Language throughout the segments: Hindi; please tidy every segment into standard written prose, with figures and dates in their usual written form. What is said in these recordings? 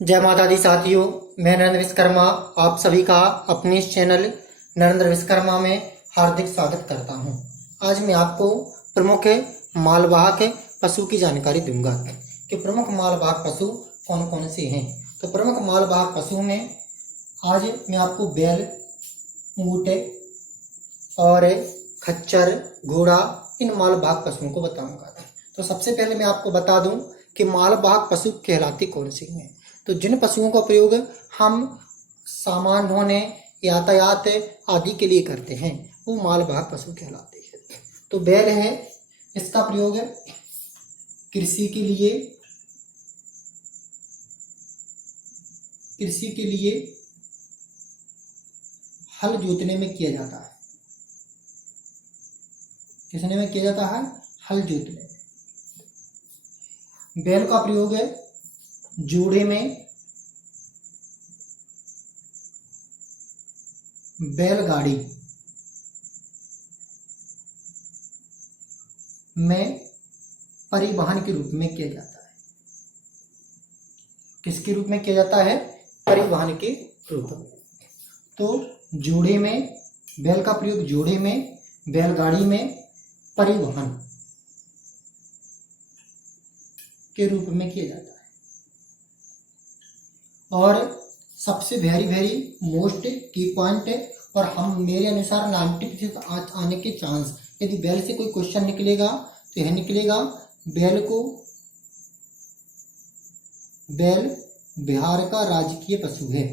जय माता दी साथियों, मैं नरेंद्र विश्वकर्मा आप सभी का अपने इस चैनल नरेंद्र विश्वकर्मा में हार्दिक स्वागत करता हूं। आज मैं आपको प्रमुख मालवाहक पशु की जानकारी दूंगा कि प्रमुख मालवाहक पशु कौन कौन से हैं। तो प्रमुख मालवाहक पशु में आज मैं आपको बैल, ऊंट और खच्चर, घोड़ा, इन मालवाहक पशुओं को बताऊंगा। तो सबसे पहले मैं आपको बता दूं कि मालवाहक पशु कहलाते कौन से हैं। तो जिन पशुओं का प्रयोग हम सामान ढोने, यातायात आदि के लिए करते हैं वो मालवाहक पशु कहलाते हैं। तो बैल है, इसका प्रयोग कृषि के लिए हल जोतने में किया जाता है। किसने में किया जाता है? हल जोतने में। बैल का प्रयोग है जोड़े में, बैलगाड़ी में परिवहन के रूप में किया जाता है। किसके रूप में किया जाता है? परिवहन के रूप में। तो जोड़े में, बैल का प्रयोग जोड़े में, बैलगाड़ी में परिवहन के रूप में किया जाता है। और सबसे वेरी मोस्ट की पॉइंट है, और हम मेरे अनुसार 90% आने के चांस, यदि बैल से कोई क्वेश्चन निकलेगा तो यह निकलेगा बैल बिहार का राजकीय पशु है।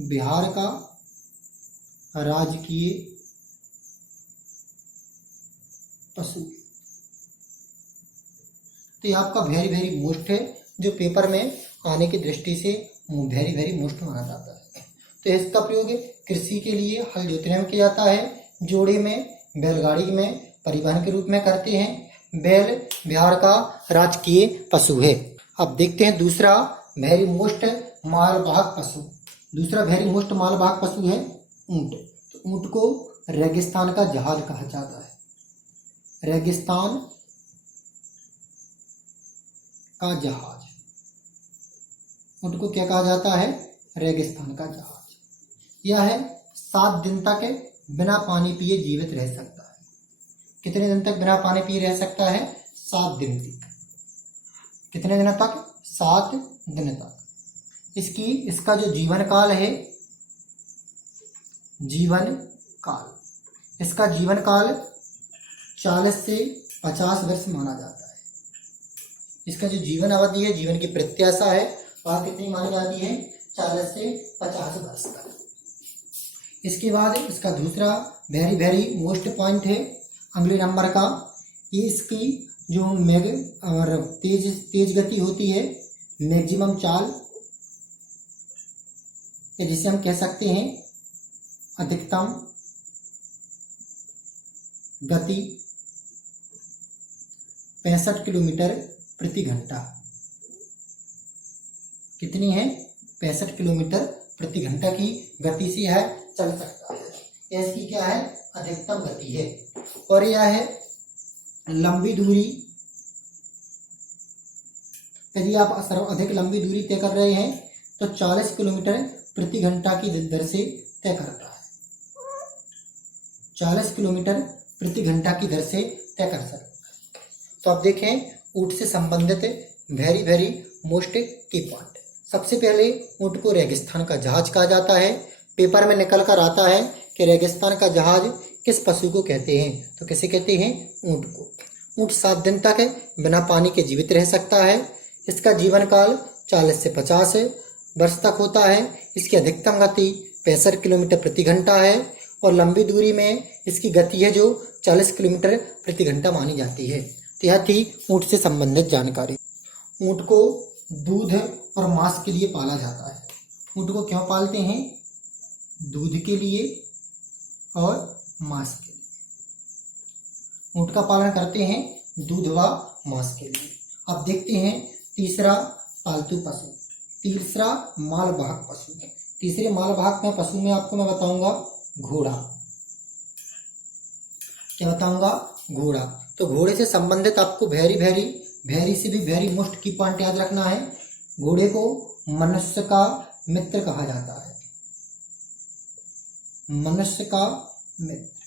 बिहार का राजकीय पशु। तो ये आपका वेरी मोस्ट है, जो पेपर में आने की दृष्टि से वेरी मोस्ट माना जाता है। तो इसका प्रयोग कृषि के लिए हल जोतने में किया जाता है, जोड़े में, बैलगाड़ी में परिवहन के रूप में करते हैं। बैल बिहार का राजकीय पशु है। अब देखते हैं दूसरा वेरी मोस्ट मालवाहक पशु। दूसरा वेरी मोस्ट मालवाहक पशु है ऊंट। तो ऊंट को रेगिस्तान का जहाज कहा जाता है। रेगिस्तान का जहाज। ऊंट को क्या कहा जाता है? रेगिस्तान का जहाज। यह है 7 दिन तक बिना पानी पिए जीवित रह सकता है। कितने दिन तक बिना पानी पिए रह सकता है? 7 दिन तक। कितने दिन तक? 7 दिन तक। इसका जो जीवन काल है, इसका जीवन काल 40 से 50 वर्ष माना जाता है। इसका जो जीवन अवधि है, जीवन की प्रत्याशा है, वह कितनी मानी जाती है? 40 से 50 वर्ष तक। इसके बाद इसका दूसरा वेरी मोस्ट पॉइंट है अगले नंबर का, ये इसकी जो और तेज गति होती है, मैक्सिमम चाल, जिसे हम कह सकते हैं अधिकतम गति 65 किलोमीटर प्रति घंटा। कितनी है? 65 किलोमीटर प्रति घंटा की गति से यह चल सकता है। इसकी क्या है? अधिकतम गति है। और यह है लंबी दूरी। यदि आप अधिक लंबी दूरी तय कर रहे हैं तो 40 किलोमीटर प्रति घंटा की दर से तय करता है। 40 किलोमीटर प्रति घंटा की दर से तय कर सकता है। तो आप देखें ऊंट से संबंधित वेरी मोस्ट की पॉइंट। सबसे पहले ऊंट को रेगिस्तान का जहाज कहा जाता है। पेपर में निकल कर आता है कि रेगिस्तान का जहाज किस पशु को कहते हैं। तो किसे कहते हैं? ऊंट को। ऊंट 7 दिन तक बिना पानी के जीवित रह सकता है। इसका जीवन काल 40 से 50 वर्ष तक होता है। इसकी अधिकतम गति 65 किलोमीटर प्रति घंटा है, और लंबी दूरी में इसकी गति है जो 40 किलोमीटर प्रति घंटा मानी जाती है। तो यह थी ऊंट से संबंधित जानकारी। ऊंट को दूध और मांस के लिए पाला जाता है। ऊंट को क्यों पालते हैं? दूध के लिए और मांस के लिए। ऊंट का पालन करते हैं दूध व मांस के लिए। अब देखते हैं तीसरा पालतू पशु, तीसरा मालवाहक पशु। तीसरे मालवाहक में पशु में आपको मैं बताऊंगा घोड़ा। क्या बताऊंगा? घोड़ा। तो घोड़े से संबंधित आपको वेरी से भी वेरी मोस्ट की पॉइंट याद रखना है घोड़े को मनुष्य का मित्र कहा जाता है। मनुष्य का मित्र।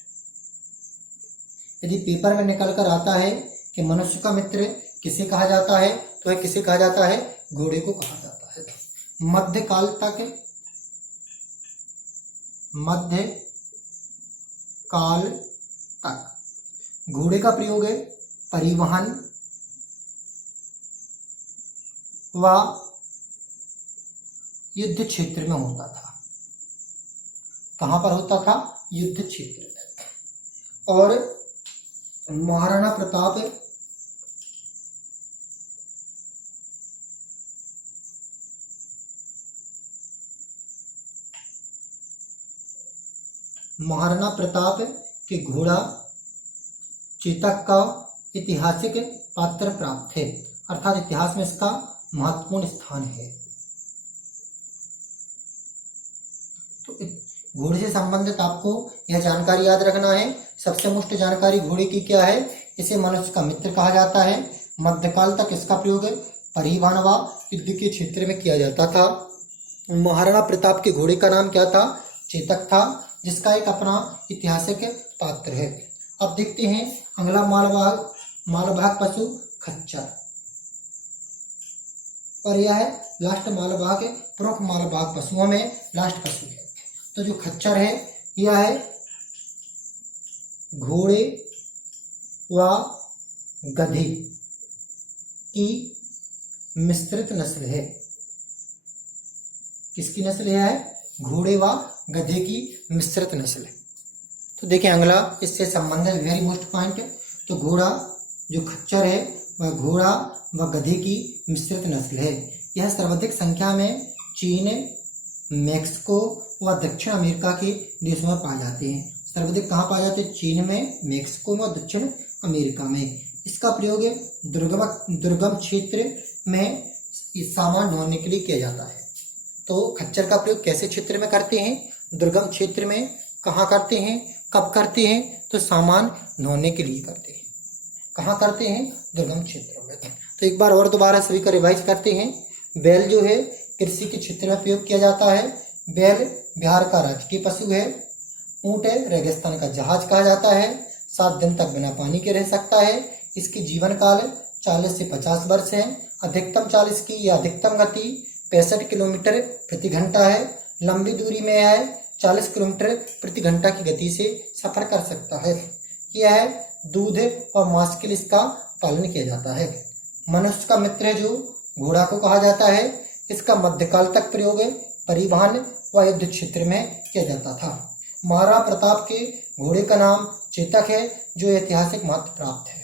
यदि पेपर में निकल कर आता है कि मनुष्य का मित्र किसे कहा जाता है, तो वह किसे कहा जाता है? घोड़े को कहा जाता है। मध्यकाल तक घोड़े का प्रयोग परिवहन व युद्ध क्षेत्र में होता था। कहां पर होता था? युद्ध क्षेत्र में। और महाराणा प्रताप के घोड़ा चेतक का ऐतिहासिक पात्र प्राप्त है, अर्थात इतिहास में इसका महत्वपूर्ण स्थान है। तो घोड़े से संबंधित आपको यह जानकारी याद रखना है। सबसे मुख्य जानकारी घोड़े की क्या है? इसे मनुष्य का मित्र कहा जाता है। मध्यकाल तक इसका प्रयोग परिवहन व युद्ध के क्षेत्र में किया जाता था। महाराणा प्रताप के घोड़े का नाम क्या था? चेतक था, जिसका एक अपना ऐतिहासिक पात्र है। अब देखते हैं अगला मालवाहक पशु खच्चर, और यह है लास्ट मालवाहक, प्रमुख मालवाहक पशुओं में लास्ट पशु है। तो जो खच्चर है यह है घोड़े व गधे की मिश्रित नस्ल है। किसकी नस्ल है? घोड़े व गधे की मिश्रित नस्ल है। तो देखिए अगला इससे संबंधित वेरी मोस्ट पॉइंट। तो घोड़ा जो खच्चर है वह घोड़ा व गधे की मिश्रित नस्ल है। यह सर्वाधिक संख्या में चीन, मैक्सिको व दक्षिण अमेरिका के देशों में पाए जाते हैं। सर्वाधिक कहाँ पाए जाते हैं? चीन में, मैक्सिको में और दक्षिण अमेरिका में। इसका प्रयोग दुर्गम क्षेत्र में सामान ढोने के लिए किया जाता है। तो खच्चर का प्रयोग कैसे क्षेत्र में करते हैं? दुर्गम क्षेत्र में। कहाँ करते हैं? कब करते हैं? तो सामान ढोने के लिए करते हैं। कहाँ करते हैं? दुर्गम क्षेत्रों में। तो एक बार और दोबारा सभी का रिवाइज करते हैं। बैल जो है कृषि के क्षेत्र में प्रयोग किया जाता है। बैल बिहार का राजकीय पशु है। ऊंट रेगिस्तान का जहाज कहा जाता है। 7 दिन तक बिना पानी के रह सकता है। इसकी जीवन काल 40 से 50 वर्ष है। अधिकतम चाल इसकी या अधिकतम गति 65 किलोमीटर प्रति घंटा है। लंबी दूरी में है 40 किलोमीटर प्रति घंटा की गति से सफर कर सकता है। यह दूध और मांस के लिए इसका पालन किया जाता है। मनुष्य का मित्र जो घोड़ा को कहा जाता है, इसका मध्यकाल तक प्रयोग परिवहन व युद्ध क्षेत्र में किया जाता था। महाराणा प्रताप के घोड़े का नाम चेतक है, जो ऐतिहासिक महत्व प्राप्त है।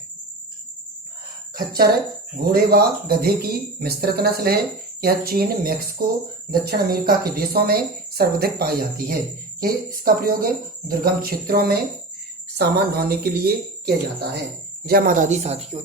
खच्चर घोड़े व गधे की मिश्रित नस्ल है। यह चीन, मैक्सिको, दक्षिण अमेरिका के देशों में सर्वाधिक पाई जाती है। ये इसका प्रयोग दुर्गम क्षेत्रों में सामान ढोने के लिए किया जाता है। जय माता दी साथियों।